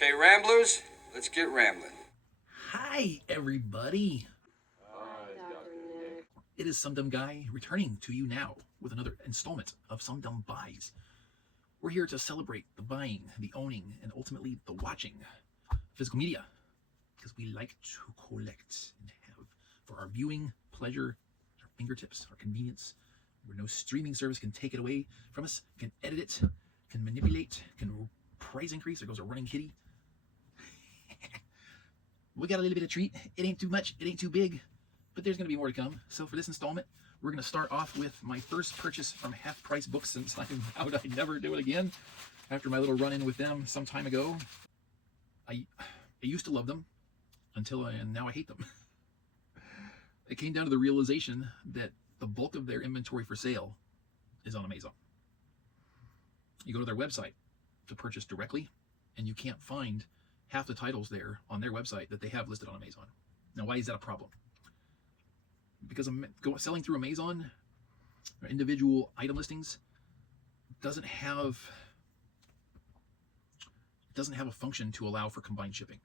Okay, Ramblers, let's get rambling. Hi, everybody. It is Some Dumb Guy returning to you now with another installment of Some Dumb Buys. We're here to celebrate the buying, the owning, and ultimately the watching of physical media because we like to collect and have for our viewing pleasure, our fingertips, our convenience, where no streaming service can take it away from us, can edit it, can manipulate, can price increase. There goes a running kitty. We got a little bit of treat. It ain't too much, it ain't too big, but there's going to be more to come. So for this installment, we're going to start off with my first purchase from Half Price Books since I vowed I'd never do it again after my little run-in with them some time ago. I used to love them and now I hate them. It came down to the realization that the bulk of their inventory for sale is on Amazon. You go to their website to purchase directly, and you can't find half the titles there on their website that they have listed on Amazon. Now, why is that a problem? Because selling through Amazon, or individual item listings, doesn't have a function to allow for combined shipping.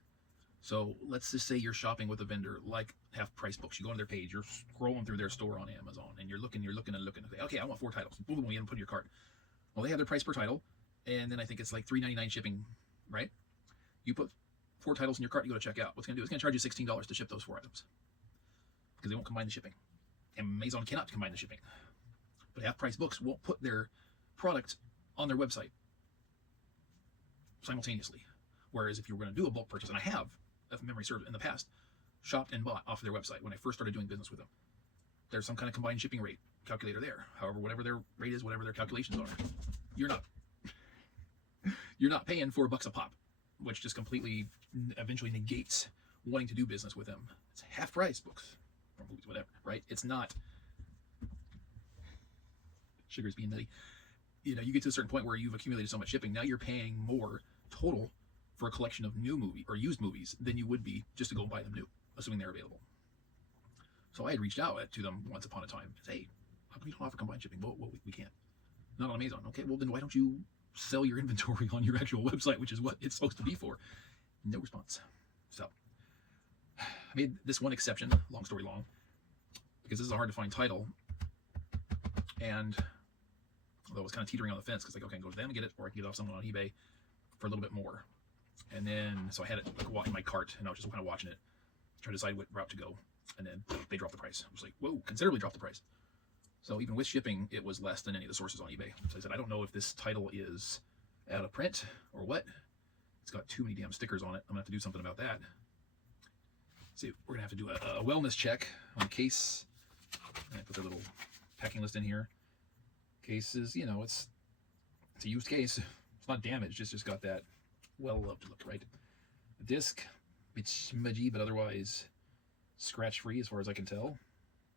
So let's just say you're shopping with a vendor like Half Price Books. You go on their page, you're scrolling through their store on Amazon, and you're looking. Okay, I want 4 titles. Boom, boom, you put in your cart. Well, they have their price per title, and then I think it's like $3.99 shipping, right? You put 4 titles in your cart, you go to checkout. What's going to do? It's going to charge you $16 to ship those 4 items because they won't combine the shipping. Amazon cannot combine the shipping. But Half Price Books won't put their product on their website simultaneously. Whereas if you were going to do a bulk purchase, and I have, if memory serves, in the past, shopped and bought off of their website when I first started doing business with them. There's some kind of combined shipping rate calculator there. However, whatever their rate is, whatever their calculations are, you're not paying $4 a pop, which just completely eventually negates wanting to do business with them. It's Half Price Books or movies, whatever, right? It's not. Sugar's being nutty. You know, you get to a certain point where you've accumulated so much shipping. Now you're paying more total for a collection of new movie or used movies than you would be just to go buy them new, assuming they're available. So I had reached out to them once upon a time. Hey, how come you don't offer combined shipping? Well, we can't. Not on Amazon. Okay, well then why don't you sell your inventory on your actual website, which is what it's supposed to be for? No response. So I made this one exception, long story long, because this is a hard to find title. And although I was kind of teetering on the fence, because like, okay, I can go to them and get it, or I can get it off someone on eBay for a little bit more. And then, so I had it like in my cart, and I was just kind of watching it, trying to decide what route to go. And then they dropped the price. I was like, whoa, considerably dropped the price. So even with shipping, it was less than any of the sources on eBay. So I said, I don't know if this title is out of print or what. It's got too many damn stickers on it. I'm gonna have to do something about that. See, we're gonna have to do a wellness check on the case. And I put the little packing list in here. Case is, you know, it's a used case. It's not damaged. It's just got that well-loved look, right? The disc, it's smudgy, but otherwise scratch-free as far as I can tell.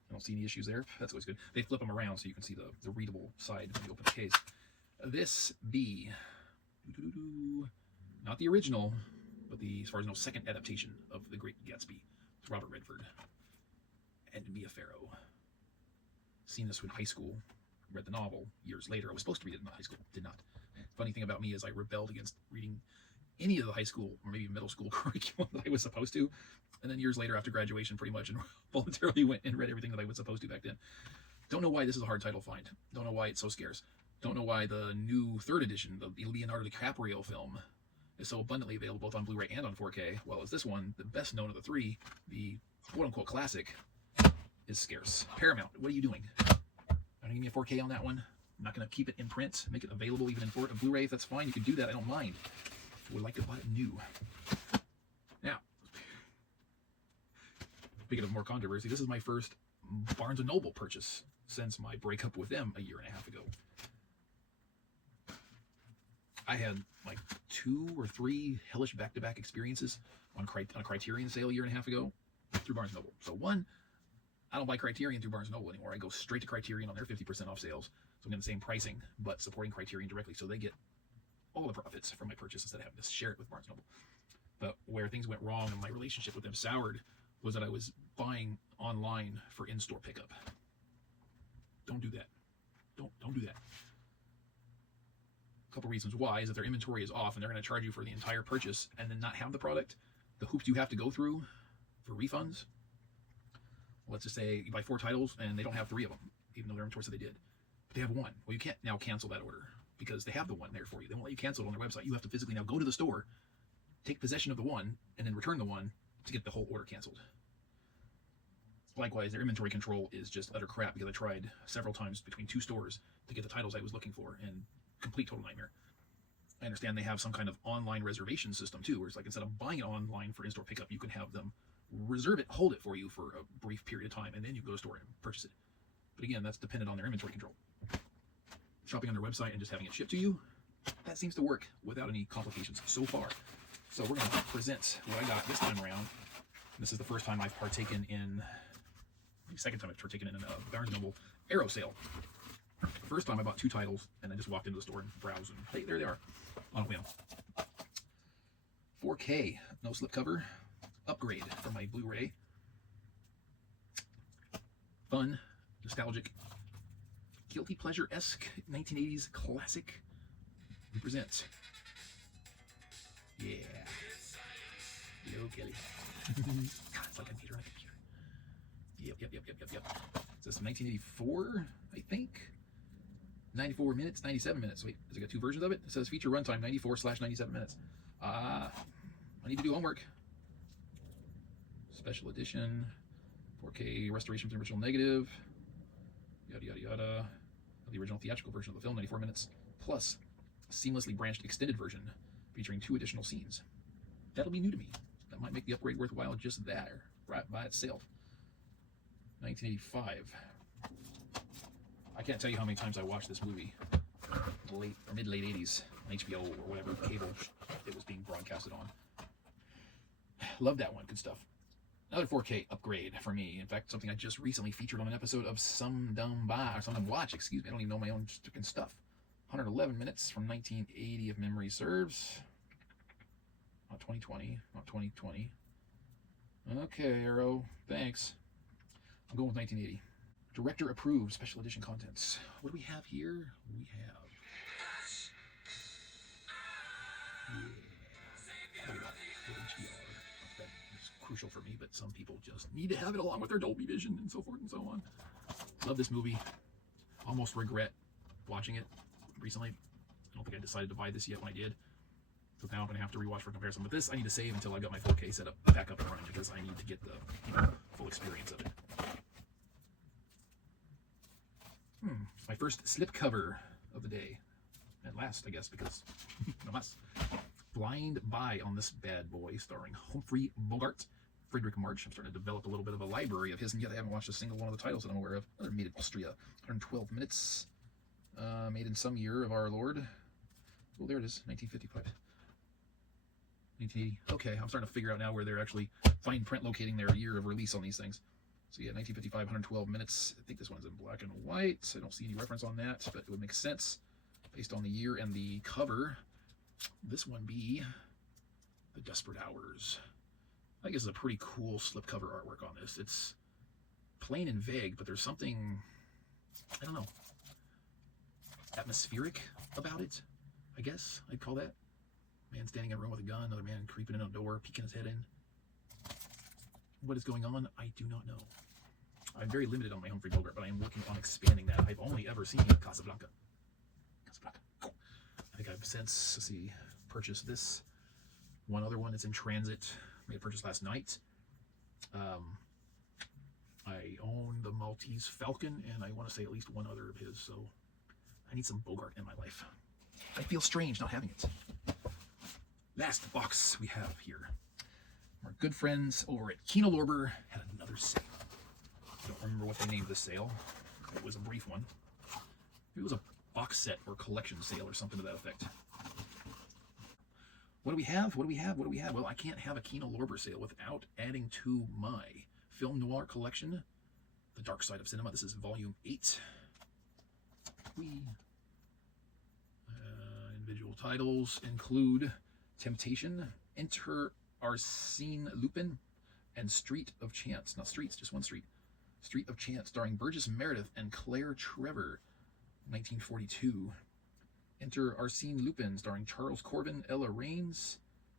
I don't see any issues there. That's always good. They flip them around so you can see the readable side when you open the case. This be not the original, but the, as far as I know, second adaptation of The Great Gatsby. It's Robert Redford and Mia Farrow. Seen this in high school. Read the novel years later. I was supposed to read it in high school. Did not. Funny thing about me is I rebelled against reading any of the high school or maybe middle school curriculum that I was supposed to. And then years later after graduation, pretty much voluntarily went and read everything that I was supposed to back then. Don't know why this is a hard title find. Don't know why it's so scarce. Don't know why the new 3rd edition, the Leonardo DiCaprio film, is so abundantly available both on Blu-ray and on 4K. Well, as this one, the best known of the 3, the quote-unquote classic, is scarce. Paramount, what are you doing? Don't give me a 4K on that one. I'm not going to keep it in print, make it available even in Blu-ray. If that's fine, you can do that. I don't mind. I would like to buy it new. Now, speaking of more controversy, this is my first Barnes & Noble purchase since my breakup with them a year and a half ago. I had like 2 or 3 hellish back-to-back experiences on a Criterion sale a year and a half ago through Barnes & Noble. So one, I don't buy Criterion through Barnes & Noble anymore. I go straight to Criterion on their 50% off sales. So I'm getting the same pricing, but supporting Criterion directly. So they get all the profits from my purchase instead of having to share it with Barnes & Noble. But where things went wrong and my relationship with them soured was that I was buying online for in-store pickup. Don't do that. Don't do that. couple reasons why is that their inventory is off and they're going to charge you for the entire purchase and then not have the product. The hoops you have to go through for refunds. Let's just say you buy 4 titles and they don't have 3 of them, even though their inventory said they did. But they have 1. Well, you can't now cancel that order because they have the 1 there for you. They won't let you cancel it on their website. You have to physically now go to the store, take possession of the 1, and then return the 1 to get the whole order canceled. Likewise, their inventory control is just utter crap because I tried several times between 2 stores to get the titles I was looking for, and complete total nightmare. I understand they have some kind of online reservation system too, where it's like instead of buying it online for in-store pickup, you can have them reserve it, hold it for you for a brief period of time, and then you go to the store and purchase it. But again, that's dependent on their inventory control. Shopping on their website and just having it shipped to you, that seems to work without any complications so far. So we're going to present what I got this time around. This is the first time I've partaken in, the second time I've partaken in a Barnes & Noble Arrow sale. The first time I bought 2 titles and I just walked into the store and browsed, and hey, there they are on a whim. 4K, no slipcover, upgrade from my Blu-ray. Fun, nostalgic, guilty pleasure-esque 1980s classic. We present. Yeah. Yo, Kelly. God, it's like a meter on a computer. Yep. So this is 1984, I think. 94 minutes, 97 minutes. Wait, has it got 2 versions of it? It says feature runtime 94/97 minutes. I need to do homework. Special edition, 4K restoration from the original negative, yada. The original theatrical version of the film, 94 minutes, plus a seamlessly branched extended version featuring 2 additional scenes. That'll be new to me. That might make the upgrade worthwhile just there, right by itself. 1985. I can't tell you how many times I watched this movie. Mid-late 80s on HBO or whatever cable it was being broadcasted on. Love that one. Good stuff. Another 4K upgrade for me. In fact, something I just recently featured on an episode of SumDumBuys, or SumDumWatch, excuse me. I don't even know my own sticking stuff. 111 minutes from 1980 if memory serves. Not 2020. Not 2020. Okay, Arrow. Thanks. I'm going with 1980. Director approved special edition contents. What do we have here? We have. Yeah. There we go. HDR. That is crucial for me, but some people just need to have it along with their Dolby Vision and so forth and so on. Love this movie. Almost regret watching it recently. I don't think I decided to buy this yet when I did. So now I'm going to have to rewatch for comparison. But this, I need to save until I've got my 4K set up, back up and running, because I need to get the full experience of it. My first slipcover of the day. At last, I guess, because no mess. Blind Buy on this bad boy, starring Humphrey Bogart, Friedrich March. I'm starting to develop a little bit of a library of his, and yet I haven't watched a single one of the titles that I'm aware of. Another made in Austria, 112 minutes, made in some year of our Lord. Oh, there it is, 1955. 1980. Okay, I'm starting to figure out now where they're actually fine print locating their year of release on these things. So yeah, 1955, 112 minutes. I think this one's in black and white. I don't see any reference on that, but it would make sense based on the year and the cover. This one be The Desperate Hours. I guess it's a pretty cool slipcover artwork on this. It's plain and vague, but there's something, I don't know, atmospheric about it, I guess I'd call that. Man standing in a room with a gun, another man creeping in a door, peeking his head in. What is going on? I do not know. I'm very limited on my Humphrey Bogart, but I am working on expanding that. I've only ever seen Casablanca. Cool. I think I've since, let's see, purchased this. One other one that's in transit. Made a purchase last night. I own the Maltese Falcon, and I want to say at least one other of his, so I need some Bogart in my life. I feel strange not having it. Last box we have here. Our good friends over at Kino Lorber had another sale. I don't remember what they named this sale. It was a brief one. It was a box set or collection sale or something to that effect. What do we have? Well, I can't have a Kino Lorber sale without adding to my film noir collection, The Dark Side of Cinema. This is volume 8. Individual titles include Temptation, Enter Arsène Lupin, and Street of Chance. Not Streets, just one street. Street of Chance, starring Burgess Meredith and Claire Trevor, 1942. Enter Arsène Lupin, starring Charles Corbin, Ella Raines,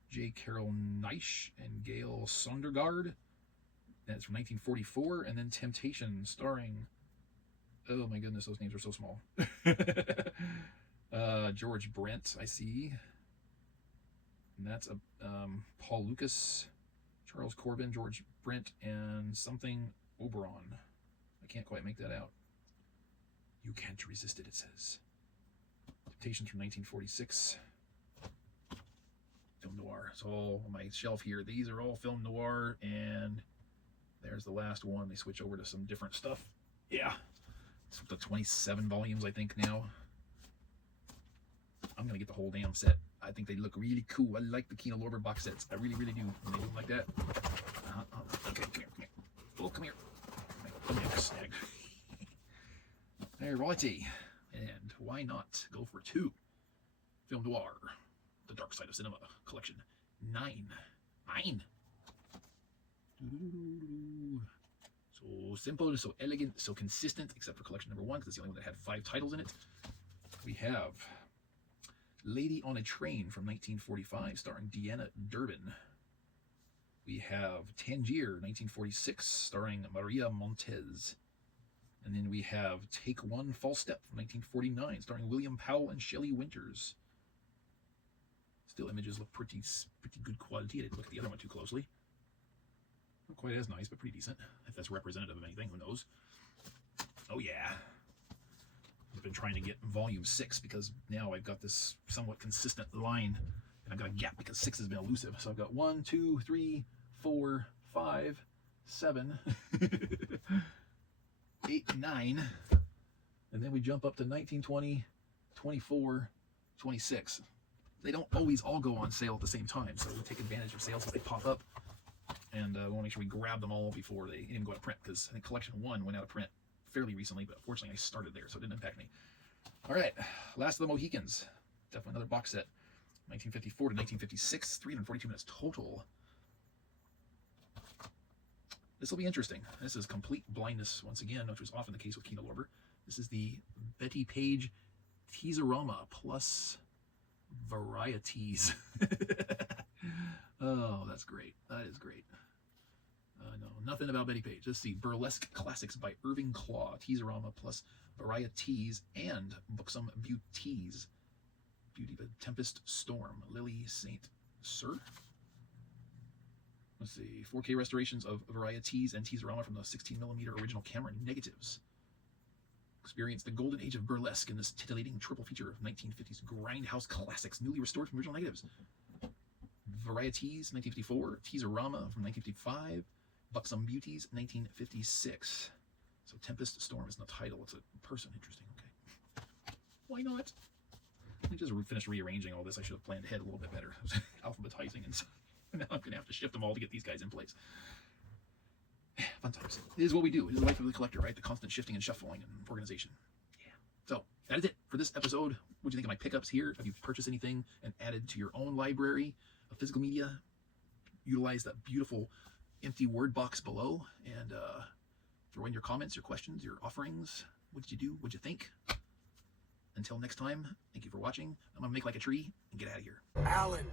J. Carol Naish, and Gail Sondergaard. That's from 1944. And then Temptation, starring, oh my goodness, those names are so small. George Brent, I see. And that's Paul Lucas, Charles Corbin, George Brent, and something Oberon. I can't quite make that out. You can't resist it, it says. Temptations from 1946. Film noir. It's all on my shelf here. These are all film noir, and there's the last one. They switch over to some different stuff. Yeah. It's the 27 volumes, I think, now. I'm going to get the whole damn set. I think they look really cool. I like the Kino Lorber box sets. I really, really do. When they do them like that. Okay, come here, come here. Oh, come here. Come here, snag. Alrighty. And why not go for 2? Film noir. The Dark Side of Cinema collection. 9. So simple, so elegant, so consistent, except for collection number 1, because it's the only one that had 5 titles in it. We have Lady on a Train from 1945, starring Deanna Durbin. We have Tangier, 1946, starring Maria Montez. And then we have Take One, False Step from 1949, starring William Powell and Shelley Winters. Still, images look pretty good quality. I didn't look at the other one too closely. Not quite as nice, but pretty decent. If that's representative of anything, who knows? Oh yeah. I've been trying to get volume 6 because now I've got this somewhat consistent line, and I've got a gap because 6 has been elusive. So I've got 1, 2, 3, 4, 5, 7, 8, 9, and then we jump up to 19, 20, 24, 26. They don't always all go on sale at the same time, so we take advantage of sales as they pop up, and we want to make sure we grab them all before they even go out of print, because I think collection 1 went out of print fairly recently, but fortunately I started there, so it didn't impact me. All right, Last of the Mohicans. Definitely another box set. 1954 to 1956, 342 minutes total. This will be interesting. This is complete blindness once again, which was often the case with Kino Lorber. This is the Betty Page Teaserama plus varieties. Oh, that's great. That is great. No, nothing about Betty Page. Let's see. Burlesque Classics by Irving Claw. Teaserama plus varieties and Buxom Beauties. Beauty of Tempest Storm. Lily St. Cyr. Let's see. 4K restorations of varieties and Teaserama from the 16mm original camera negatives. Experience the golden age of burlesque in this titillating triple feature of 1950s grindhouse classics, newly restored from original negatives. Varieties, 1954. Teaserama from 1955. Buxom Beauties, 1956. So Tempest Storm is in the title. It's a person. Interesting. Okay. Why not? I just finished rearranging all this. I should have planned ahead a little bit better. Alphabetizing and stuff. Now I'm going to have to shift them all to get these guys in place. Fun times. It is what we do. It is the life of the collector, right? The constant shifting and shuffling and organization. Yeah. So that is it for this episode. What do you think of my pickups here? Have you purchased anything and added to your own library of physical media? Utilize that beautiful empty word box below and throw in your comments, your questions, your offerings. What did you do? What did you think? Until next time, thank you for watching. I'm going to make like a tree and get out of here. Alan.